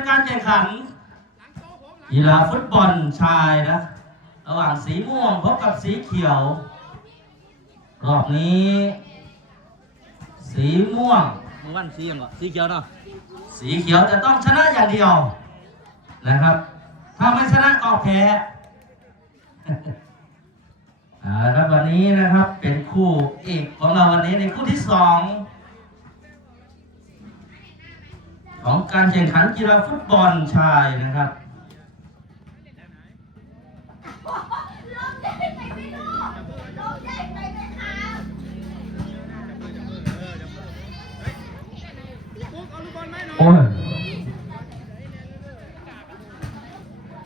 เกมการแข่งขันกีฬาฟุตบอลชายนะ ระหว่างสีม่วงพบกับสีเขียว รอบนี้ สีม่วงมึงวันสีอย่างเหรอสีเขียวเนาะสีเขียวจะต้องชนะอย่างเดียวนะครับ ถ้าไม่ชนะก็แพ้เอาละครับวันนี้นะครับเป็นคู่เอกของเราวันนี้ในคู่ที่สอง ของการแข่งขันกีฬาฟุตบอลชายนะครับ โอ้ย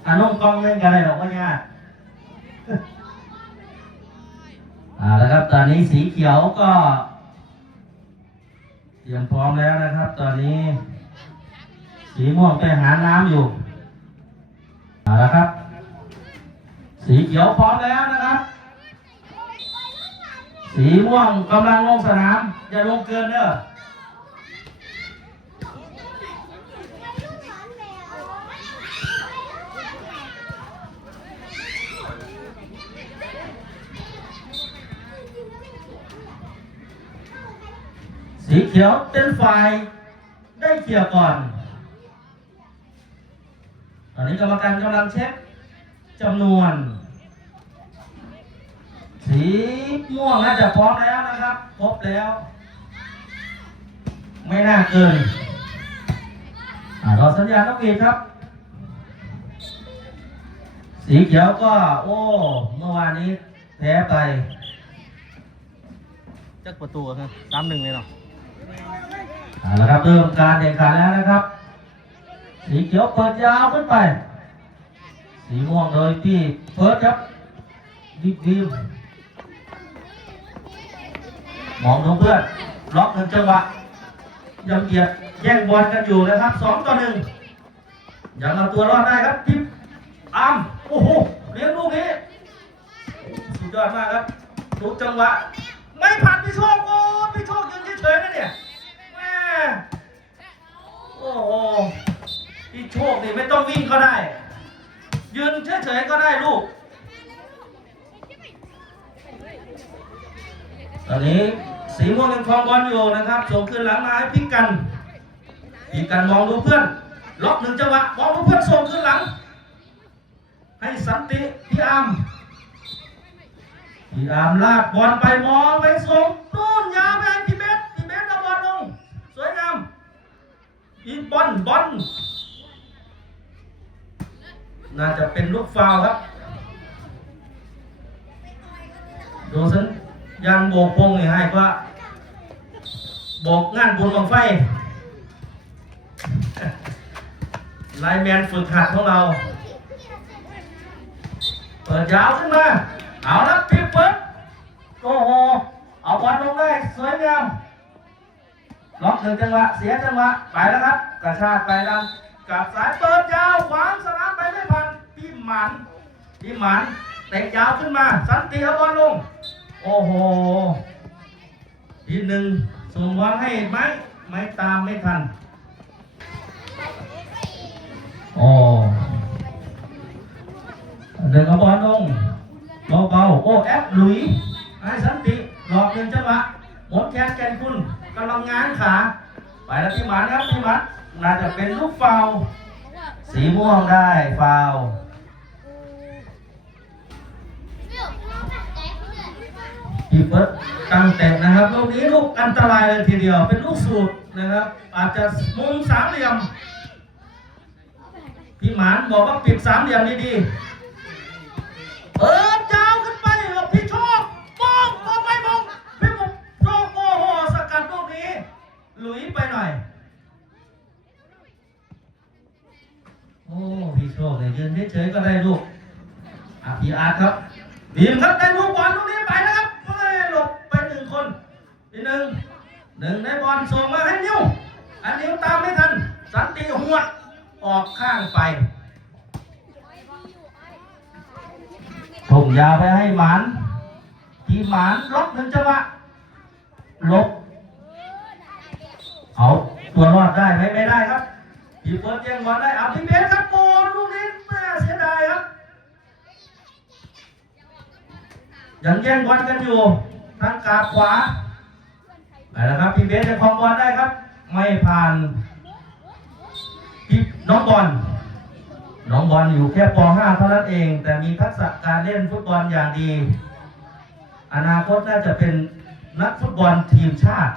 อันน้องกล้องเล่นกันอะไรหรอกว่าเนี่ยากอ่าแล้วครับตอนนี้สีเขียวก็เตรียมพร้อมแล้วนะครับ ตอนนี้ สีม่วงไปหาน้ำอยู่เอาละครับ สีเขียวพร้อมแล้วนะครับ สีม่วงกำลังลงสนาม อย่าลงเกินเด้อสีเขียวเป็นฝ่ายได้เกี่ยวก่อน ตอนนี้กรรมการกำลังเช็คจำนวน สีม่วงน่าจะพร้อมแล้วนะครับครบแล้ว ไม่น่าเกินอ่ารอสัญญาณนกหวีดครับ สีเขียวก็ โอ้เมื่อวานนี้แพ้ไปจักประตูครับสามหนึ่งเลยเนาะเอาละครับเริ่มการแข่งขันแล้วนะครับ สีเขียวเปิดยาวขึ้นไป สีม่วงโดยพี่เพิดครับดีดีมองดูเพื่อนล็อกหนึ่งจังหวะยังเหยียดแย่งบอลกันอยู่นะครับสองต่อหนึ่งยังเอาตัวรอดได้ครับทิปอามโอ้โหเลี้ยงลูกนี้สุดยอดมากครับดูจังหวะ ไม่ผ่านพี่โชคโอ้พี่โชคยืนเฉยๆนะเนี่ยแม่โอ้โห พี่โชคนี่ไม่ต้องวิ่งก็ได้ ยืนเฉยๆก็ได้ลูก ตอนนี้สีม่วงยังครองบอลอยู่นะครับ ส่งคืนหลังมาให้พี่กันพี่กันมองดูเพื่อน ล็อกหนึ่งจังหวะ มองดูเพื่อนส่งคืนหลัง ให้สันติพี่อามพี่อามลากบอลไปมองไปส่งนู่นยาวไปพี่เบสพี่เบสเอาบอลลง สวยงามอีบอลบอล น่าจะเป็นลูกฟาวครับดูสัญญาณโบกพงนี่ให้ว่าโบกงานบุญบังไฟไลแมนฝึกหัดของเรา เปิดยาวขึ้นมา เอาละพี่เปิดโอ้โห เอาบอลลงได้ สวยงามล็อกหนึ่งจังหวะ เสียจังหวะ ไปแล้วครับ กระชากไปดังกับสายเปิดยาวขวางสนามไปไม่พันพี่ หมันพี่หมันเตะยาวขึ้นมา สันติเอาบอลลง โอ้โหทีหนึ่งส่งบอลให้ไหมไม่ตามไม่ทันโอ้เดินกับบอลลงเบาๆโอ้แอปหลุยให้สันติหลอกหนึ่งจังหวะหมดแขนแกนคุณกำลังงางขาไปแล้วพี่หมันครับพี่หมันน่าจะเป็นลูกฟาวสีม่วงได้ฟาว พี่เฟิร์สตั้งแต่นะครับลูกนี้ลูกอันตรายเลยทีเดียว เป็นลูกสูตรนะครับ อาจจะมุมสามเหลี่ยมพี่หมานบอกว่าปิดสามเหลี่ยมดีๆเปิดยาวขึ้นไปกับพี่โชคป้องป้องไปมองพี่มุกโชคโอ้โหสกัดลูกนี้ หลุยไปหน่อย โอ้พี่โชคเนี่ยยืนเฉยๆก็ได้ลูกอะพี่อาร์ตครับดีมครับได้ลูกบอลลูกนี้ไปแล้วครับ คนอีกหนึ่งหนึ่งได้บอลส่งมาให้นิ้ว อันนิ้วตามไม่ทัน สันติหัวดออกข้างไปส่งยาวไปให้หมานทีหมานล็อกหนึ่งจังหวะลบเอาตัวรอดได้ไหมไม่ได้ครับพี่เฟิร์สย่งบอลได้เอาพี่เบสครับโบนลูกนี้แม่เสียดายครับยังแย่งบอลกันอยู่ ทางกาขวาไปแล้วครับพี่เบสจะครองบอลได้ครับ ไม่ผ่านพี่น้องบอลน้องบอลอยู่แค่ป .5 เท่านั้นเอง แต่มีทักษะการเล่นฟุตบอลอย่างดี อนาคตน่าจะเป็นนักฟุตบอลทีมชาติ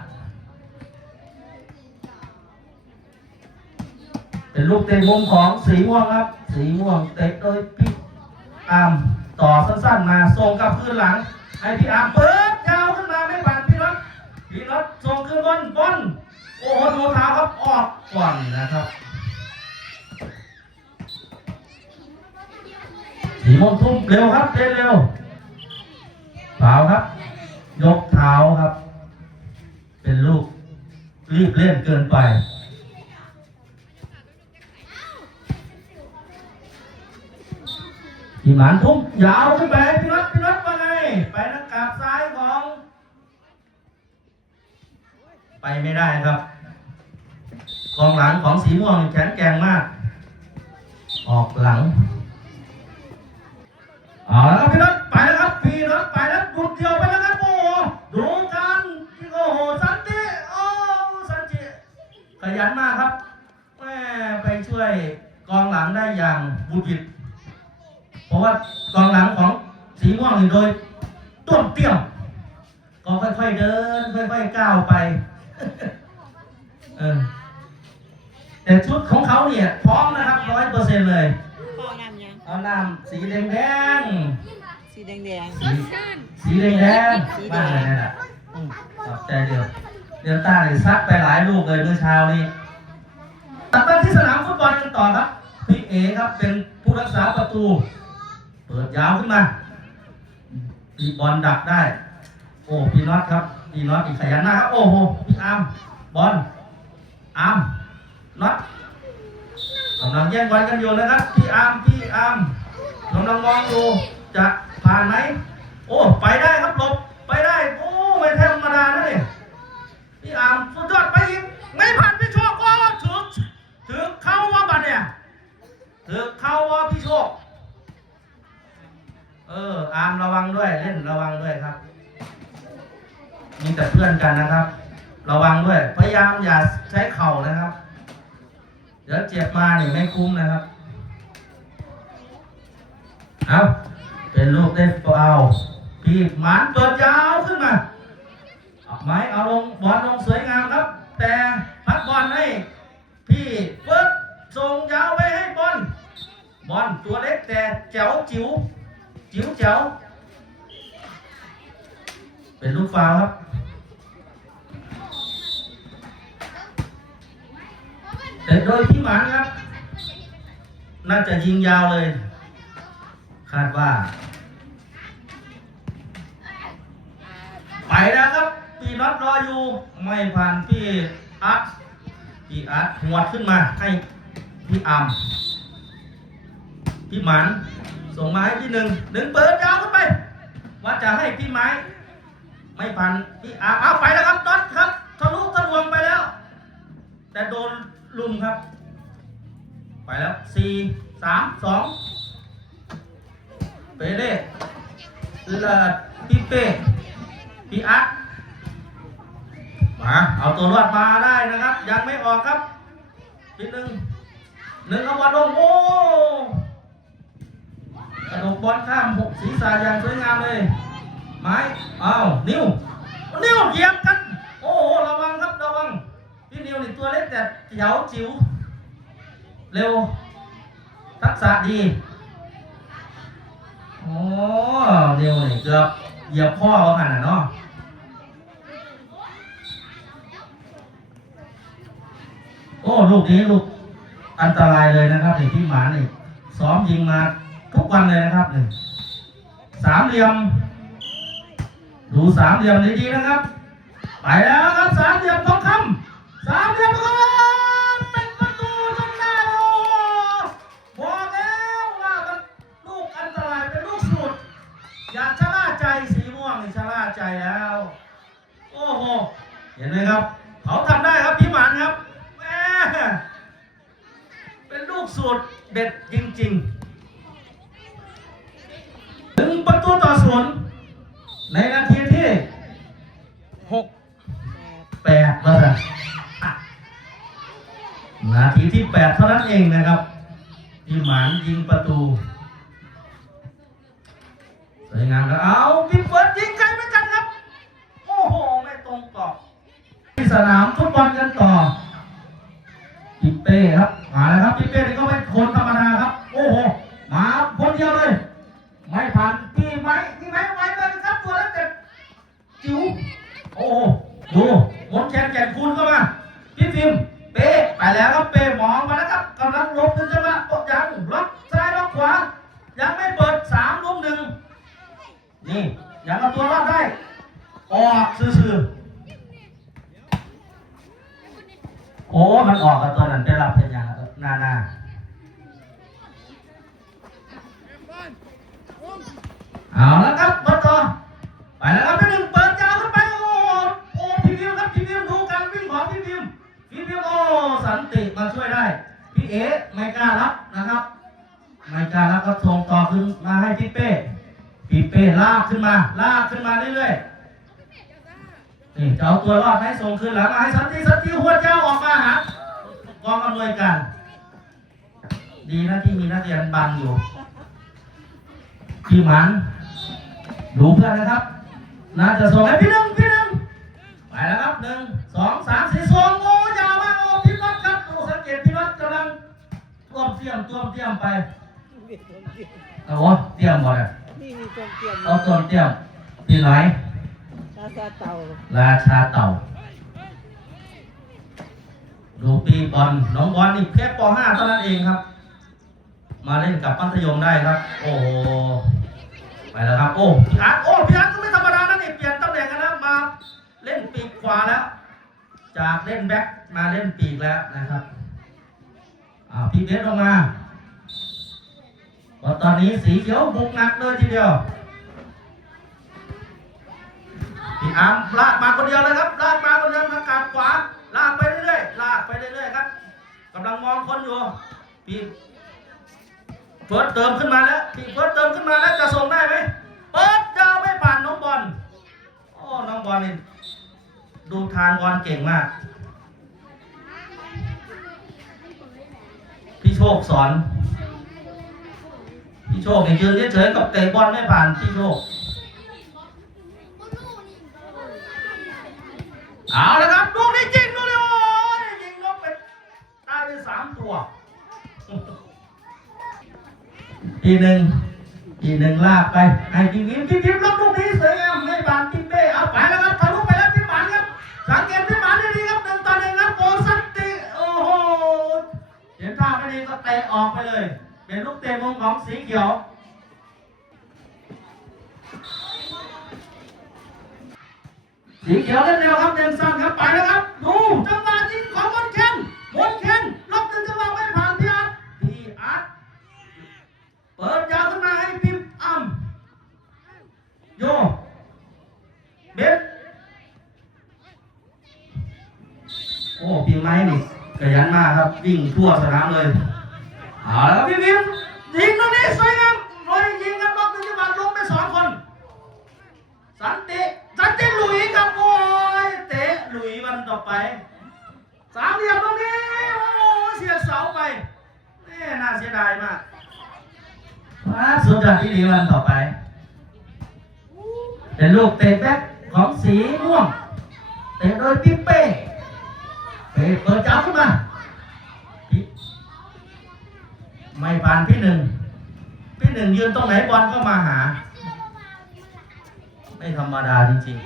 เป็นลูกเตะมุมของสีม่วงครับ สีม่วงเตะโดยพี่อามต่อสั้นๆมาส่งกลับคืนหลัง ให้พี่อามเปิด ยาขึ้นมาไม่ผ่านพี่รถพี่รถส่งคืนบอลบอลโอ้โหดูเท้าครับออกก่อนนะครับสีม่วงทุ่มเร็วครับเล่นเร็วเปล่าครับ ยกเท้าครับ เป็นลูกรีบเล่นเกินไปพี่หมานทุ่มยาวขึ้นไปพี่นัทพี่นัทว่าไงไปนักกราบซ้ายของ ไปไม่ได้ครับกองหลังของสีม่วงแข็งแกร่งมาก ออกหลังเอาละครับพี่นัทไปแล้วครับพี่นัทไปแล้วหยุดเดียวไปแล้วครับโอ้โหดูกันโอ้โหสันติโอ้สันติขยันมากครับแม่ไปช่วยกองหลังได้อย่างบุดหวิดเพราะว่ากองหลังของสีม่วงนี่โดยต้วเตี้ยมก็ค่อยๆเดินค่อยๆก้าวไป เออแต่ชุดของเขาเนี่ย พร้อมนะครับร้อยเปอร์เซ็นต์เลยพอน้ำยังเอาน้ำสีแดงแดงสีแดงแดงๆสีสีแดงแดงๆบ้างเลยนะอืมขอบใจเดียวเดือนต้าเนี่ยซัดไปหลายลูกเลยเมื่อเช้านี้ตัดมาที่สนามฟุตบอลกันต่อครับพี่เอครับเป็นผู้รักษาประตู เปิดยาวขึ้นมาพี่บอลดักได้ โอ้พี่น็อตครับ นี่น็อตอีกขยันมากครับโอ้โหพี่อาร์มบอลอาร์มน็อตกำลังแย่งบอลกันอยู่นะครับพี่อาร์มพี่อาร์มกำลังมองอยู่จะผ่านไหมโอ้ไปได้ครับหลบ เดี๋ยวเจ็บมาเนี่ยไม่คุ้มนะครับ เอาเป็นลูกได้เปล่าพี่หมันเปิดยาวขึ้นมาเอาไม้เอาลงบอลลงสวยงามครับ แต่พัดบอลให้พี่เฟิร์สส่งยาวไปให้บอลบอลตัวเล็กแต่แจ๋วจิ๋วจิ๋วแจ๋วเป็นลูกฟาวครับแต่โดยพี่หมานครับ น่าจะยิงยาวเลย คาดว่า ไปแล้วครับ พี่น็อตรออยู่ ไม่ผ่านพี่อาร์ตพี่อาร์ตหัวขึ้นมาให้พี่อามพี่หมานส่งมาให้พี่หนึ่งหนึ่งเปิดยาวขึ้นไป ว่าจะให้พี่ไม้ ไม่ผ่านพี่อาร์มเอาไปแล้วครับน็อตครับทะลุทะลวงไปแล้ว แต่โดนลุมครับ ไปแล้วสี่สามสองเปเล่เลิศพี่เป้พี่อัดมาเอาตัวรอดมาได้นะครับ ยังไม่ออกครับทีหนึ่งหนึ่งเอาบอลลงโอ้กระโดดบอลข้ามหกศีรษะอย่างสวยงามเลยไม้เอานิ้วนิ้วเหยียบกัน โอ้ระวังครับระวังพี่นิวนี่ตัวเล็กแต่เหยาจิ๋ว เร็ว ทักษะดีโอ้เร็วนี่เกือบเหยียบพ่อเขาขนาดเนาะโอ้ลูกนี้ลูกอันตรายเลยนะครับนี่พี่หมานี่ซ้อมยิงมาทุกวันเลยนะครับนี่สามเหลี่ยม ดูสามเหลี่ยมดีๆนะครับ ไปแล้วครับสามเหลี่ยมทองคำสามเหลี่ยมทองคำ เห็นไหมครับ เขาทำได้ครับพี่หมันครับแหม่สูตรเด็ดจริงๆหนึ่งประตูต่อศูนย์ในนาทีที่หกแปดแปดว่าจะนาทีที่แปดเท่านั้นเองนะครับที่หมานยิงประตูสวยงามแล้วเอาพี่เฟิร์สยิงกันครับ โอ้โห ไม่ตรงกรอบที่ สนามฟุตบอลกันต่อพี่เป้ครับมาแล้วครับพี่เป้นี่ก็เป็นคนธรรมดาครับ โอ้โหมาคนเดียวเลย ไม่ผ่านพี่ไม้พี่ไม้ไว้เลยครับตัวแล้วเจ็ดจิ๋วโอ้โหดูมนแคนแก่นคูณเข้ามาพี่ฟิล์มเป้ไปแล้วครับเป้มองมาแล้วครับกำลังลบถึงจะมาโอ้ยังล็อกซ้ายล็อกขวา ยังไม่เปิดสามลุมหนึ่งนี่ยังเอาตัวรอดได้ออกซื่อๆ โอ้มันออกกับตัวนั้นไปรับเป็นยังนานาเอาแล้วครับมาต่อไปแล้วครับพี่หนึ่งเปิดยาวขึ้นไปโอ้โอ้พี่วิวครับพี่วิวดูการวิ่งของพี่วิวพี่วิวโอ้สันติมาช่วยได้พี่เอ๋ไม่กล้ารับนะครับไม่กล้ารับก็ส่งต่อขึ้นมาให้พี่เป้พี่เป้ลากขึ้นมาลากขึ้นมาเรื่อยๆ นี่จะเอาตัวรอดให้ส่งคืนหลังมาให้สันติสันติหัวเจ้าออกมาหากองอำนวยการดีนะที่มีนักเรียนบังอยู่พี่หมันดูเพื่อนนะครับน่าจะส่งให้พี่หนึ่งพี่หนึ่งไปแล้วครับหนึ่งสองสามสี่ส่งโอ้ยาวมากโอ้พี่น็อตครับโอ้สังเกตพี่น็อตกำลังต้วมเตี้ยมต้วมเตี้ยมไปมีต้นเตียมเอาวะเตี้ยมบ่เนี่ยนี่มีต้นเตียมเอาต้วมเตี้ยมที่ไหน ซาเต่าราชาเต่าดูปีบอลน้องบอลนี่แค่ป .5 เท่านั้นเองครับ มาเล่นกับมัธยมได้ครับ โอ้โหไปแล้วครับ โอ้พี่อาร์ตโอ้พี่อาร์ตก็ไม่ธรรมดานะนี่เปลี่ยนตำแหน่งกันแล้วมา เล่นปีกขวาแล้ว จากเล่นแบ็คมาเล่นปีกแล้วนะครับอ่าพี่เบสลงมาเพราตอนนี้สีเขียวบุกหนักเลยทีเดียว พี่อาร์มลากมาคนเดียวเลยครับลากมาคนเดียวทางกลับขวาลากไปเรื่อยๆลากไปเรื่อยๆครับกำลังมองคนอยู่พี่เฟิร์สเติมขึ้นมาแล้วพี่เฟิร์สเติมขึ้นมาแล้วจะส่งได้ไหมเปิดยาวไม่ผ่านน้องบอลโอ้น้องบอลนี่ดูทางบอลเก่งมาก พี่โชคสอน พี่โชคนี่ยืนเฉยๆกับเตะบอลไม่ผ่านพี่โชค ทีหนึ่งทีหนึ่งลากไปไอ้ทีมทีมทีมรับลูกนี้สวยงามไม่บานทีมเป้เอาไปแล้วครับทะลุไปแล้วพี่หมันครับสังเกตพี่หมันดีครับหนึ่งต่อหนึ่งครับโกสันติโอ้โหเห็นท่าไม่ดีก็เตะออกไปเลย เป็นลูกเตะมุมของสีเขียวสีเขียวเล่นเร็วครับเดินสั้นครับไปแล้วครับดูจังหวะยิงของ อ้พิมไม้นี่ขยันมากครับวิ่งทั่วสนามเลยเอาแล้วครับพี่พิมยิงตรงนี้สวยงามโอยยิงครับลบหนึ่งจังหวะลงไปสองคน สันติสันติหลุยครับโอ้ยเตะหลุยวันต่อไปสามเหลี่ยมตรงนี้โอ้เสียเสาไปนี่น่าเสียดายมากว้าสุดยอดที่ดีวันต่อไป เป็นลูกเตะแบ็คของสีม่วงเตะโดยปิ๊เป้ เปิดจ้าขึ้นมา ไม่ผ่านพี่หนึ่ง พี่หนึ่งยืนตรงไหนบอลก็มาหา ไม่ธรรมดาจริง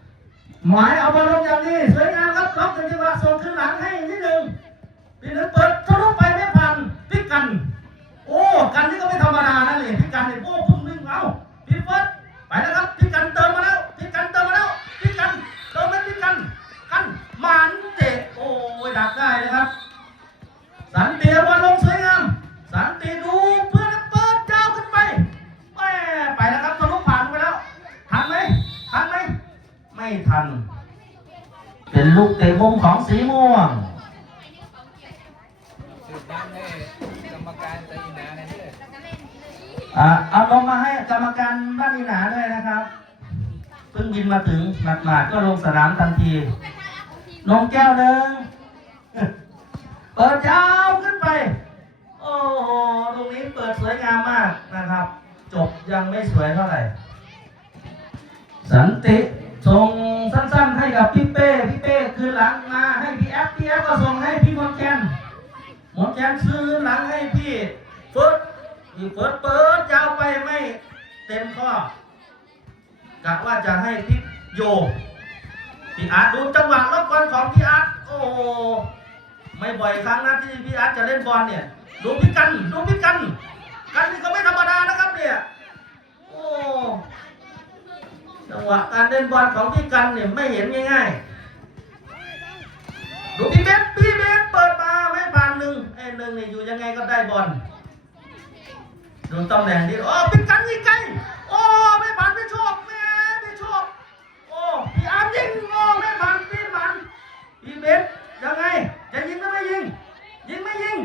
ๆ หมายเอาบอลลงอย่างนี้ สวยงามครับล็อกจังหวะส่งขึ้นหลังให้นิดหนึ่งพี่หนึ่งเปิดทะลุไปไม่ผ่านพี่กัน โอ้ กันนี่ก็ไม่ธรรมดานะนี่พี่กันนี่โอ้พุ่งวิ่งเอาพี่เฟิร์สไปแล้วครับ มาถึงหมาดๆก็ลงสนามทันทีนมแก้วหนึ่งเปิดยาวขึ้นไป โอ้โหตรงนี้เปิดสวยงามมากนะครับ จบยังไม่สวยเท่าไหร่ สันติส่งสั้นๆให้กับพี่เป้ พี่เป้คืนหลังมาให้พี่แอฟพี่แอฟก็ส่งให้พี่มอนแคนมอนแคนซื้อหลังให้พี่ฟึดพี่ฟึดเปิดยาวไปไม่เต็มข้อกะว่าจะให้พี่ โยพี่อาร์ตดูจังหวะรบบอลของพี่อาร์ตโอ้ไม่บ่อยครั้งนะที่พี่อาร์ตจะเล่นบอลเนี่ย ดูพี่กัน ดูพี่กัน กันนี่ก็ไม่ธรรมดานะครับเนี่ยโอ้จังหวะการเล่นบอลของพี่กันเนี่ยไม่เห็นง่ายๆ ดูพี่เบสพี่เบสเปิดมาไม่ผ่านหนึ่งไอ้หนึ่งเนี่ยอยู่ยังไงก็ได้บอลดูตำแหน่งที่โอ้พี่กันยิงไกลโอ้ไม่ผ่านพี่โชคแม่พี่โชค โอ้พี่อาร์มยิงโอ้ไม่ผ่านพี่มันพี่เบสยังไง จะยิงหรือไม่ยิง ยิงไม่ยิง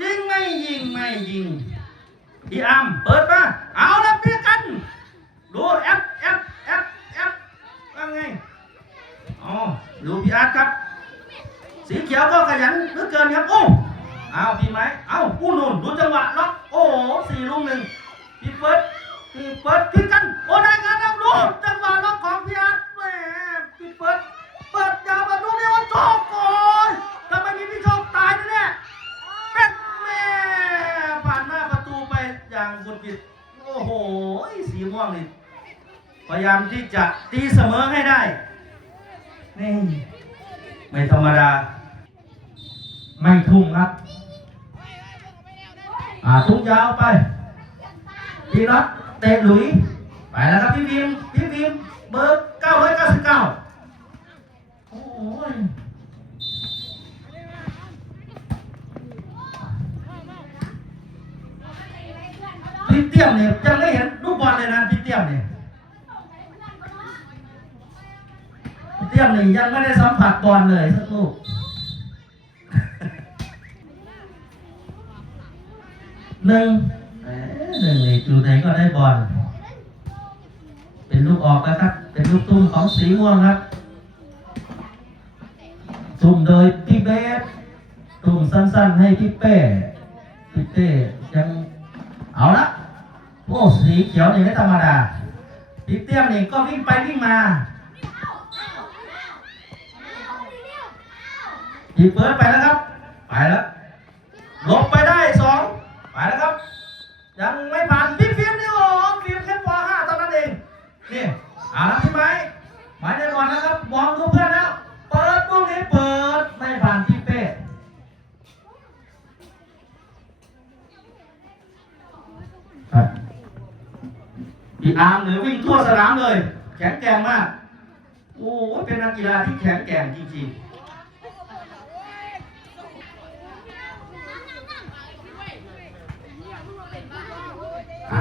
ยิงไม่ยิงิง พี่อามเปิดมา เอาละพี่กัน ดูแอปแอปแอปแอปว่าไง อ๋อ ดูพี่อาร์ตครับ สีเขียวก็ขยันเหลือเกินครับโอ้เอาพี่ไหมเอาอู้นุ่นดูจังหวะล็อก โอ้โหสี่ลูกหนึ่งพี่เฟิร์สพี่เฟิร์สพี่กันกันครับดูจังหวะล็อกของพี่อาร์ตแหมพี่เฟิร์สเปิดยาวมาดูนี่ว่าโชคโอ้ยถ้าไม่มีพี่โชคตายแน่ๆเป็นแม่ผ่านหน้าประตูไปอย่างบุดบิด โอ้โห สีม่วงนี่พ ยายามที่จะตีเสมอให้ได้ นี่ ไม่ธรรมดา ไม่ทุ่มครับ อ่าทุ่มยาวไปพี่น็อตเตะหลุย ไปแล้วครับพี่บีมพี่บีมเบอร์999โอ้ยพี่เตี้ยมเนี่ยยังไม่เห็นลูกบอลเลยนะพี่เตี้ยมเนี่ย เตี้ยมเนี่ยยังไม่ได้สัมผัสบอลเลยสักลูกหนึ่งหนึ่งอยู่ไหนก็ได้บอลเป็นลูกออกแล้วครับ เป็นลูกตุ้มของสีม่วงครับตุ้มโดยพี่เบสตุ้มสั้นๆให้พี่เป้พี่เป้ยังเอาละโอ้สีเขียวนี่ไม่ธรรมดาพี่เตี้ยมนี่ก็วิ่งไปวิ่งมา พี่เปิดไปแล้วครับ ไปแล้วลงไปได้สองไปแล้วครับ ยังไม่ผ่านพี่ฟิล์มนี่โอ้ฟิล์มแค่ป .5 ตอนนั้นเองนี่เอาละพี่ไม้ไม้ได้ก่อนนะครับมองดูเพื่อนแล้วเปิดลูกนี้เปิดไม่ผ่านพี่เป้พี่อาร์มเนี่ยวิ่งทั่วสนามเลย แข็งแกร่งมากโอ้เป็นนักกีฬาที่แข็งแกร่งจริงๆ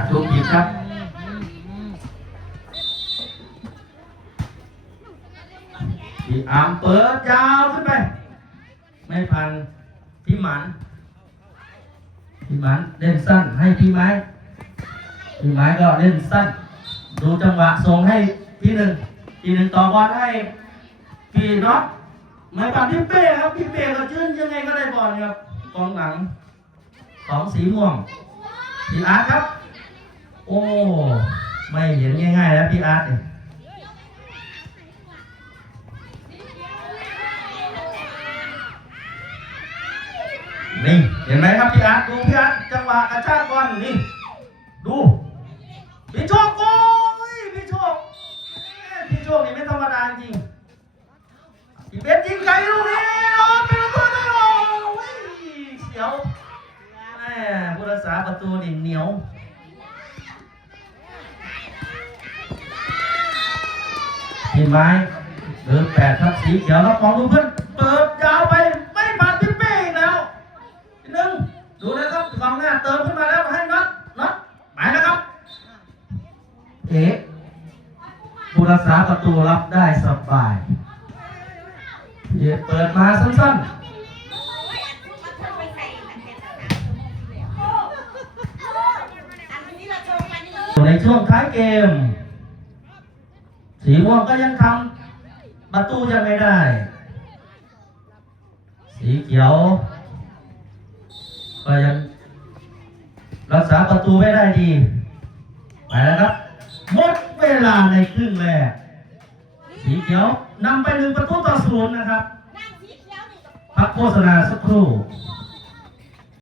อ่าถูกผิดครับพี่อามเปิดยาวขึ้นไป ไม่พันพี่หมันพี่หมันเล่นสั้นให้พี่ไม้พี่ไม้ก็เล่นสั้น ดูจังหวะส่งให้พี่หนึ่งพี่หนึ่งต่อบอลให้พี่น็อตไม่ปัดพี่เป้ครับพี่เป้ก็ชื่นยังไงก็ได้บอลครับกองหลังสองสีม่วงพี่อาร์ครับ โอ้ไม่เห็นง่ายๆแล้วพี่อาร์ตเนี่ยนี่เห็นไหมครับพี่อาร์ตดูพี่อาร์ตจังหวะกระชากบอลนี่ดูพี่โชคโอ้ยพี่โชคพี่โชคนี่ไม่ธรรมดาจริงพี่เบสยิงไกลลูกนี้โอ้เป็นประตูได้โอ้ยเสียวแม่ผู้รักษาประตูนี่เหนียว ไม้เบอร์แปดทับสีเดี๋ยวเรามองดูเพื่อนเปิดยาวไปไม่ผ่าที่เป้แล้วหนึ่งดูนะครับฟังหน้าเติมขึ้นมาแล้วให้นัดนัดหมายนะครับ เอ๋บุรษาประตูรับได้สบายเปิดมาสั้นๆในช่วงท้ายเกม สีม่วงก็ยังทำประตูยังไม่ได้ สีเขียว ก็ยังรักษาประตูไม่ได้ดี ไปแล้วครับ หมดเวลาในครึ่งแรก สีเขียวนำไปหนึ่งประตูต่อศูนย์นะครับ พักโฆษณาสักครู่